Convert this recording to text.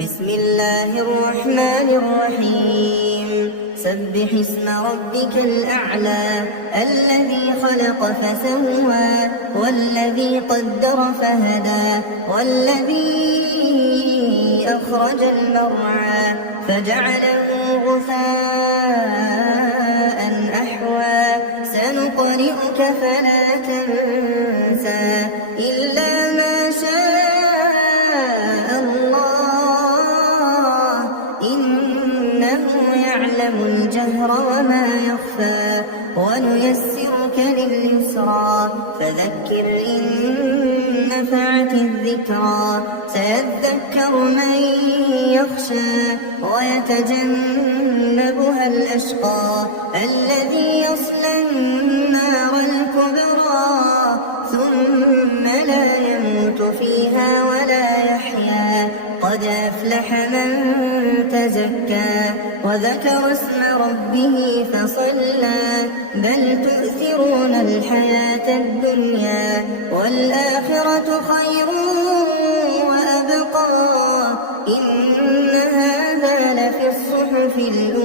بسم الله الرحمن الرحيم سبح اسم ربك الأعلى الذي خلق فسوى والذي قدر فهدى والذي أخرج المرعى فجعله غثاء أحوى سنقرئك فلا تنسى إلا ما شاء الله إنه يعلم الجهر وما يخفى ونيسرك لليسرى فذكر إن نفعت الذكرى سيذكر من يخشى ويتجنبها الأشقى الذي يصلى النار الكبرى ثم لا يموت فيها ولا يحيا قد أفلح من تزكى وذكر اسم ربه فصلى بل تؤثرون الحياة الدنيا والآخرة خير وأبقى إن هذا لفي الصحف الأولى